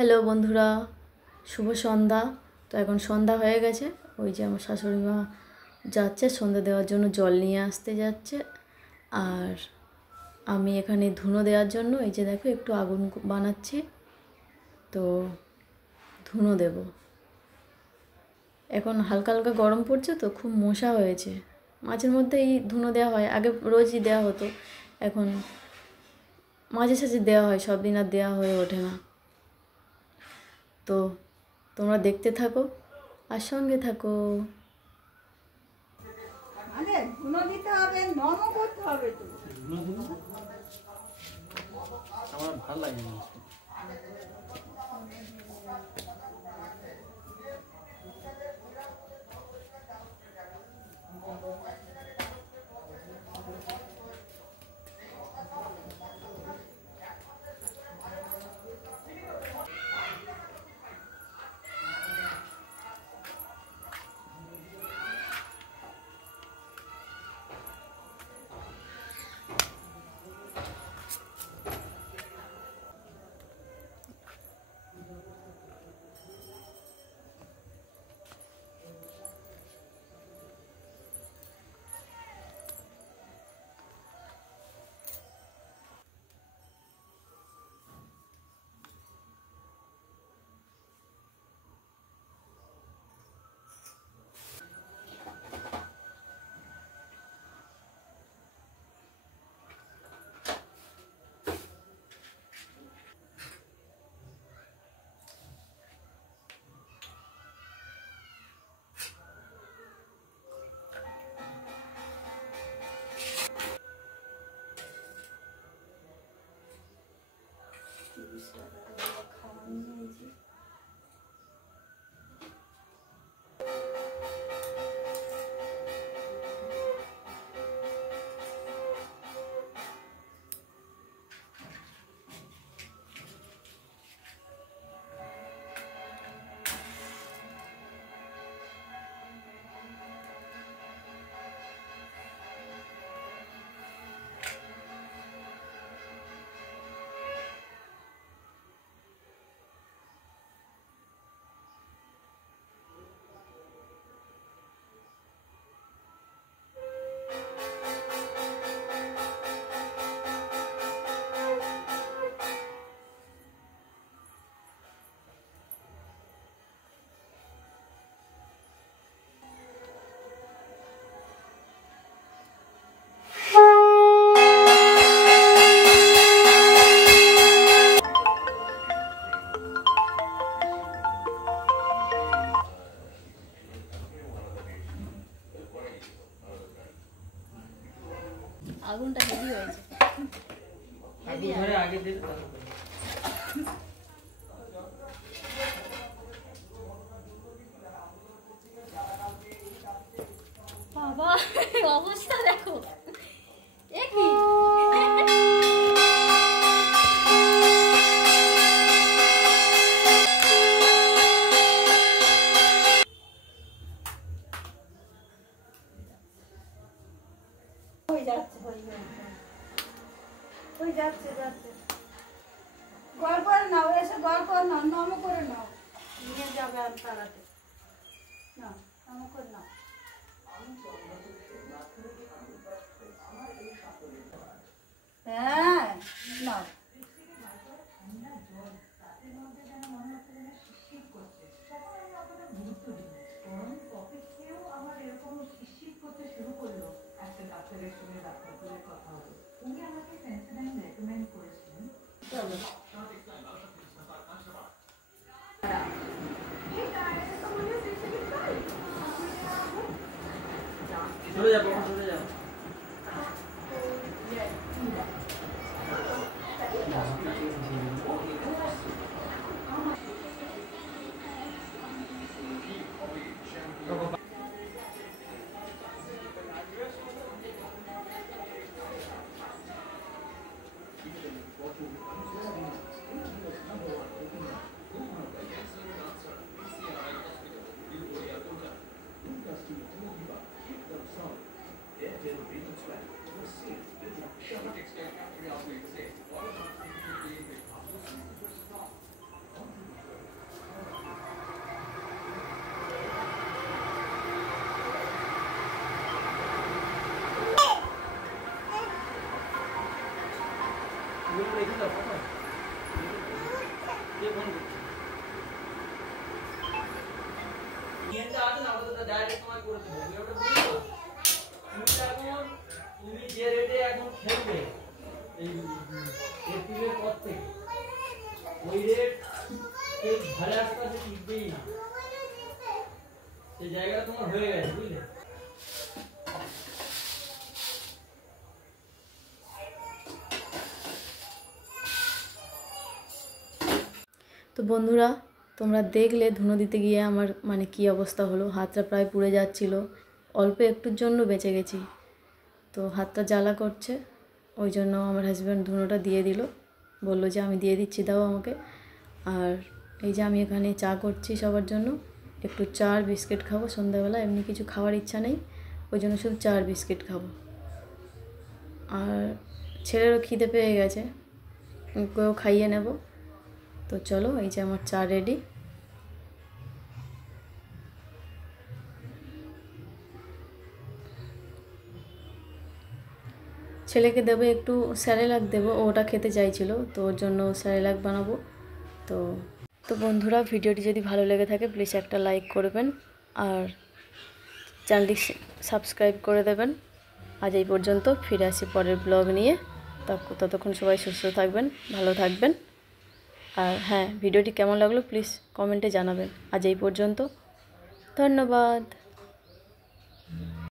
Hello বন্ধুরা, শুভ সন্ধ্যা। তো এখন সন্ধ্যা হয়ে গেছে। ওই যে আমার শাশুড়ি মা যাচ্ছে সন্ধ্যা দেওয়ার জন্য, জল নিয়ে আসতে যাচ্ছে। আর আমি এখানে ধুনো দেওয়ার জন্য এই যে দেখো একটু আগুন বানাচ্ছি। তো ধুনো দেব। এখন হালকা হালকা গরম পড়ছে, তো খুব মশা হয়েছে। মাঝের মধ্যে এই ধুনো দেওয়া হয়, আগে রোজই দেওয়া হতো, এখন মাঝে সাঝে দেওয়া হয়, সব দিন আর দেওয়া হয়ে ওঠে না। তো তোমরা দেখতে থাকো আর সঙ্গে থাকো। ধুনো দিতে হবে, নমও করতে হবে। তো আমার ভালো লাগে না। আগুনটা হেভি হয়েছে। আগুন ধরে আগে দিলে বাবা অবস্থা দেখো। যাচ্ছে গড় করে নাও, এসে গড় করে নাও, নম করে নাও, নিয়ে যাবে আর তাড়াতে না, নম করে নাও। হ্যাঁ নাও। সরে যাবো, সরে যাবো। নিজে ফোন করছি নিয়েটা আছে না ওটা ডাইরেক্ট তোমায় করে দেবো তুমি ওটা বুঝছো তুমি যে রেটে এখন খেলবে এই এপ্রিলের পর থেকে ওই রেট এই ভালো আসতে আসতে টিকবেই না সেই জায়গাটা তোমার হয়ে গেছে বুঝলে তো বন্ধুরা তোমরা দেখলে ধুনো দিতে গিয়ে আমার মানে কি অবস্থা হলো, হাতটা প্রায় পুড়ে যাচ্ছিল, অল্প একটুর জন্য বেঁচে গেছি। তো হাতটা জ্বালা করছে, ওই জন্য আমার হাজব্যান্ড ধুনোটা দিয়ে দিল, বললো যে আমি দিয়ে দিচ্ছি, দাও আমাকে। আর এই যে আমি এখানে চা করছি সবার জন্য, একটু চা আর বিস্কিট খাবো সন্ধ্যাবেলা, এমনি কিছু খাওয়ার ইচ্ছা নেই, ওই জন্য শুধু চা আর বিস্কিট খাবো। আর ছেলেরও খিদে পেয়ে গেছে, ওকেও খাইয়ে নেব। তো চলো, এই যে আমার চা রেডি। ছেলেকে দেবো একটু স্যারেলাক দেবো, ওটা খেতে চাইছিল, তো ওর জন্য স্যারেলাক বানাবো। তো তো বন্ধুরা, ভিডিওটি যদি ভালো লেগে থাকে প্লিজ একটা লাইক করবেন আর চ্যানেলটি সাবস্ক্রাইব করে দেবেন। আজ এই পর্যন্ত, ফিরে আসি পরের ব্লগ নিয়ে। ততক্ষণ সবাই সুস্থ থাকবেন, ভালো থাকবেন। আর হ্যাঁ, ভিডিওটি কেমন লাগলো প্লিজ কমেন্টে জানাবেন। আজ এই পর্যন্ত, ধন্যবাদ।